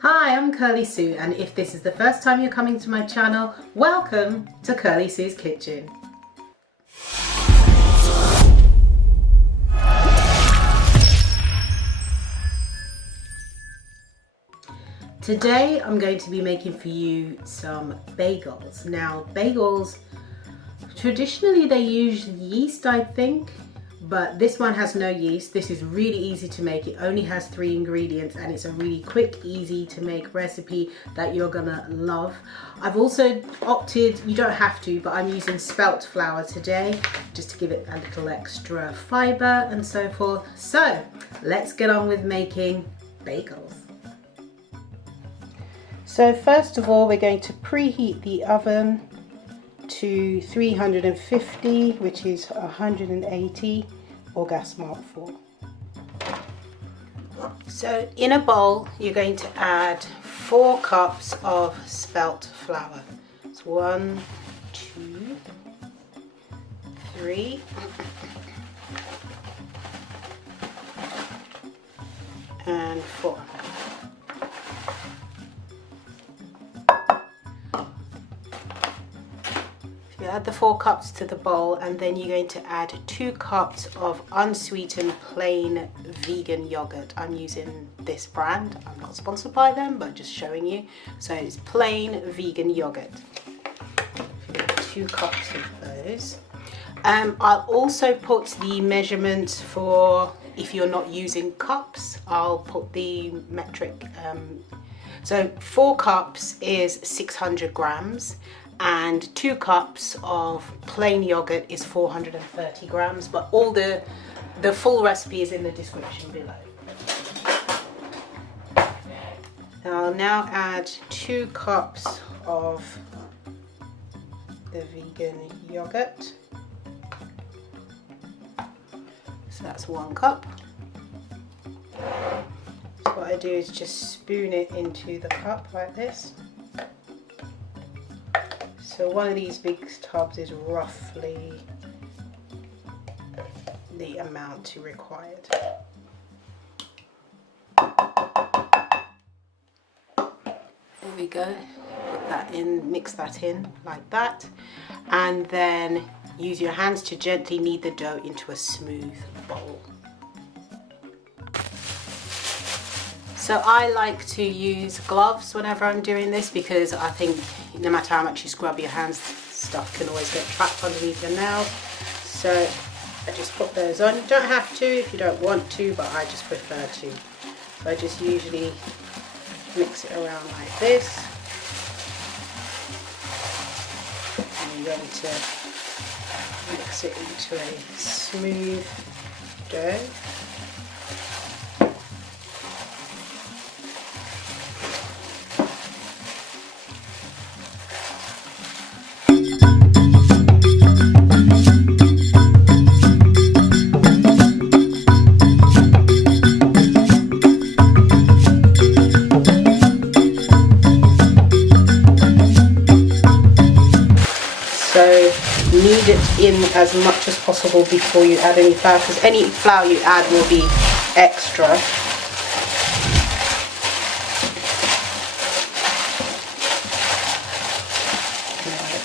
Hi, I'm Kirly-sue, and if this is the first time you're coming to my channel, welcome to Kirly-sue's Kitchen. Today I'm going to be making for you some bagels. Now bagels, traditionally they use yeast, I think, but this one has no yeast. This is really easy to make. It only has 3 ingredients and it's a really quick, easy to make recipe that you're gonna love. I've also opted, you don't have to, but I'm using spelt flour today just to give it a little extra fiber and so forth. So let's get on with making bagels. So first of all, we're going to preheat the oven to 350, which is 180, or gas mark 4. So in a bowl, you're going to add 4 cups of spelt flour. It's 1, 2, 3, and 4. You add the 4 cups to the bowl, and then you're going to add 2 cups of unsweetened plain vegan yogurt. I'm using this brand. I'm not sponsored by them, but just showing you. So it's plain vegan yogurt. 2 cups of those. I'll also put the measurements for, if you're not using cups, I'll put the metric. So 4 cups is 600 grams. And 2 cups of plain yogurt is 430 grams, but all the full recipe is in the description below. I'll now add 2 cups of the vegan yogurt. So that's 1 cup. So what I do is just spoon it into the cup like this. So one of these big tubs is roughly the amount required. There we go. Put that in, mix that in like that, and then use your hands to gently knead the dough into a smooth bowl. So I like to use gloves whenever I'm doing this, because I think no matter how much you scrub your hands, stuff can always get trapped underneath your nails. So I just put those on. You don't have to if you don't want to, but I just prefer to. So I just usually mix it around like this. And I'm going to mix it into a smooth dough. Knead it in as much as possible before you add any flour, because any flour you add will be extra. Like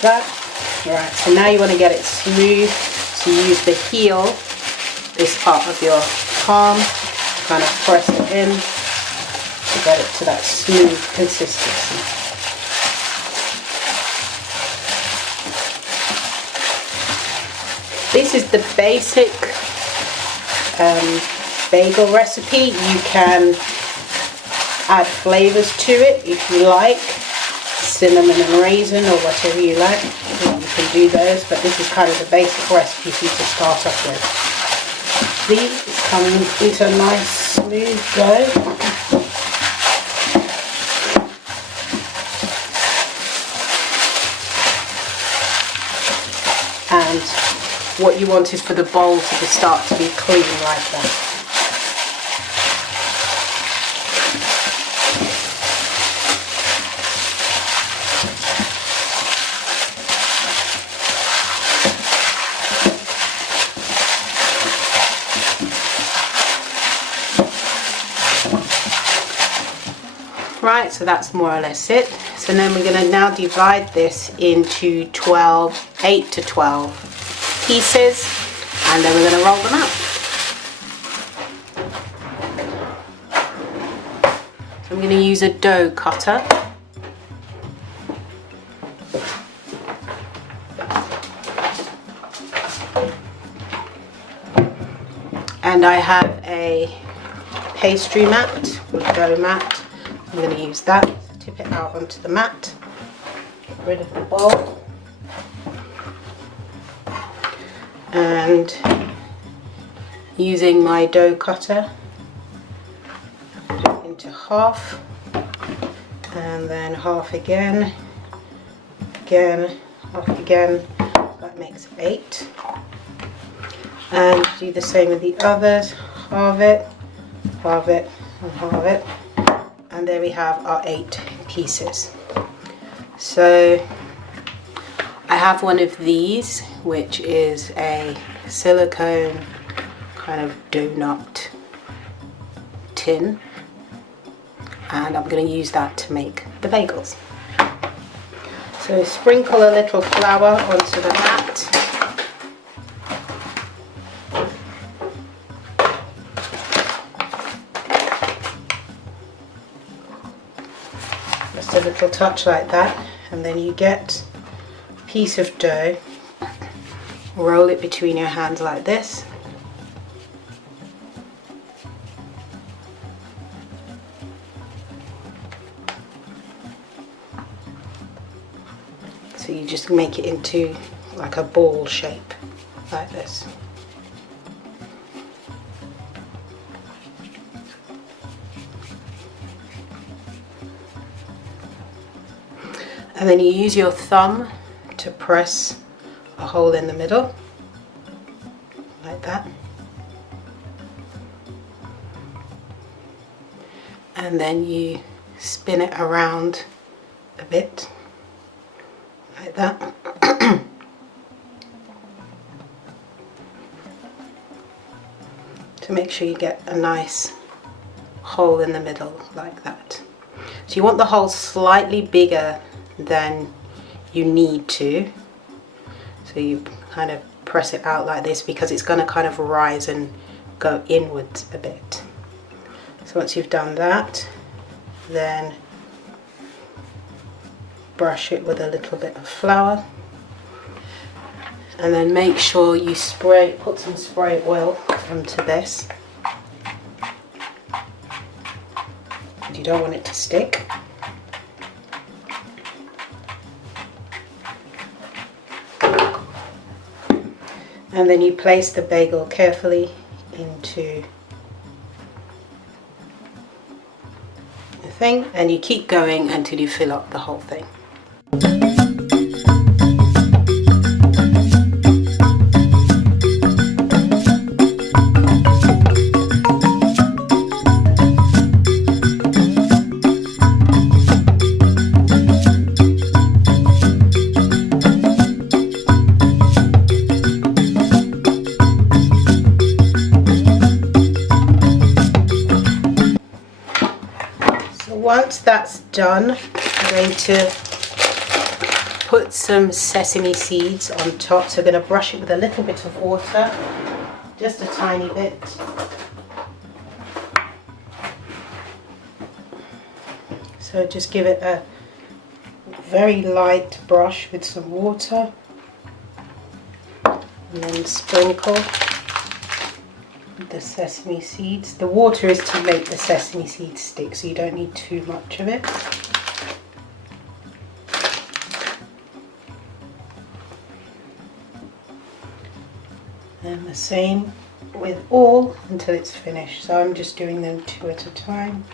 that. Alright, so now you want to get it smooth, so you use the heel, this part of your palm, kind of press it in to get it to that smooth consistency. This is the basic bagel recipe. You can add flavors to it if you like, cinnamon and raisin or whatever you like. You can do those, but this is kind of the basic recipe for you to start off with. See, it's coming into a nice smooth dough. And what you want is for the bowl to start to be clean like that. Right, so that's more or less it. So then we're going to now divide this into 8 to 12 pieces, and then we're going to roll them out. So I'm going to use a dough cutter. And I have a pastry mat or dough mat. I'm going to use that, tip it out onto the mat, get rid of the bowl, and using my dough cutter, put it into half, and then half again, half again, that makes 8. And do the same with the others, halve it, and halve it. And there we have our 8 pieces. So I have one of these, which is a silicone kind of donut tin, and I'm going to use that to make the bagels. So sprinkle a little flour onto the mat. Just a little touch like that, and then you get a piece of dough, roll it between your hands like this, so you just make it into like a ball shape like this. And then you use your thumb to press a hole in the middle, like that. And then you spin it around a bit, like that. To make sure you get a nice hole in the middle, like that. So you want the hole slightly bigger than you need to, so you kind of press it out like this, because it's going to kind of rise and go inwards a bit. So once you've done that, then brush it with a little bit of flour, and then make sure you put some spray oil onto this, and you don't want it to stick. And then you place the bagel carefully into the thing, and you keep going until you fill up the whole thing. Once that's done, I'm going to put some sesame seeds on top. So I'm going to brush it with a little bit of water, just a tiny bit. So just give it a very light brush with some water, and then sprinkle the sesame seeds. The water is to make the sesame seeds stick, so you don't need too much of it. And the same with all until it's finished. So I'm just doing them 2 at a time.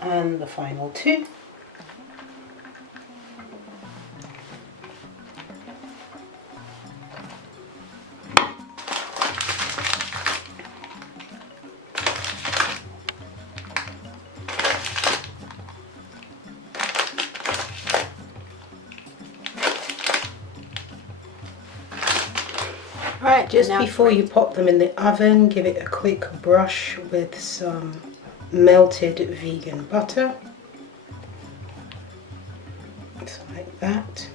And the final 2. Alright, just before you pop them in the oven, give it a quick brush with some melted vegan butter. Just like that.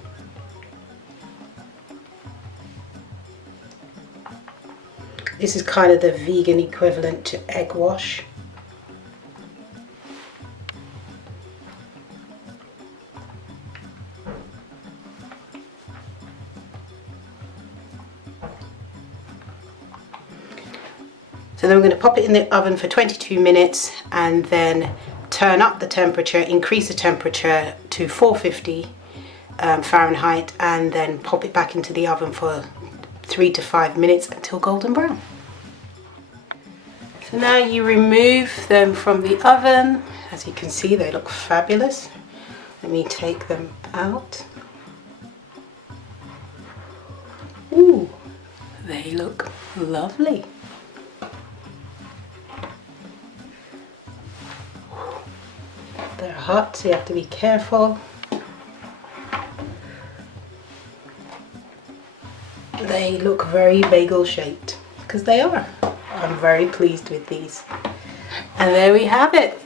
This is kind of the vegan equivalent to egg wash. So then we're going to pop it in the oven for 22 minutes and then turn up the temperature, increase the temperature to 450 Fahrenheit, and then pop it back into the oven for 3 to 5 minutes until golden brown. So now you remove them from the oven. As you can see, they look fabulous. Let me take them out. Ooh, they look lovely. They're hot, so you have to be careful. They look very bagel shaped, because they are. I'm very pleased with these. And there we have it.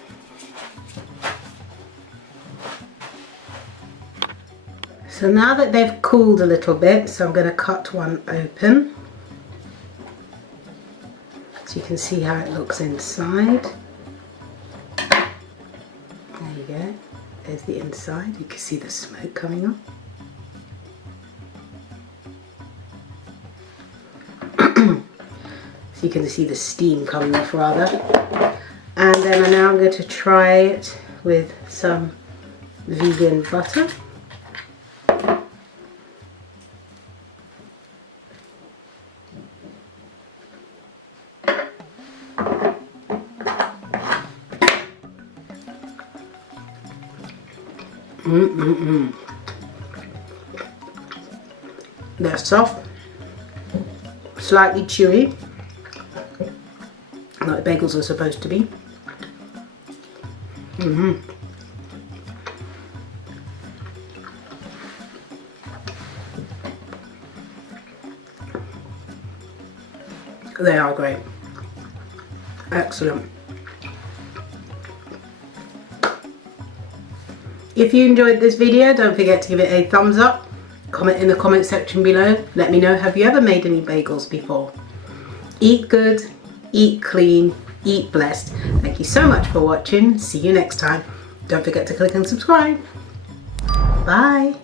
So now that they've cooled a little bit, so I'm going to cut one open. So you can see how it looks inside. There you go. There's the inside. You can see the smoke coming up. So you can see the steam coming off rather. And then now I'm going to try it with some vegan butter. They're soft, slightly chewy, like bagels are supposed to be. They are great. Excellent. If you enjoyed this video, don't forget to give it a thumbs up. Comment in the comment section below. Let me know, have you ever made any bagels before? Eat good, eat clean, eat blessed. Thank you so much for watching. See you next time. Don't forget to click and subscribe. Bye.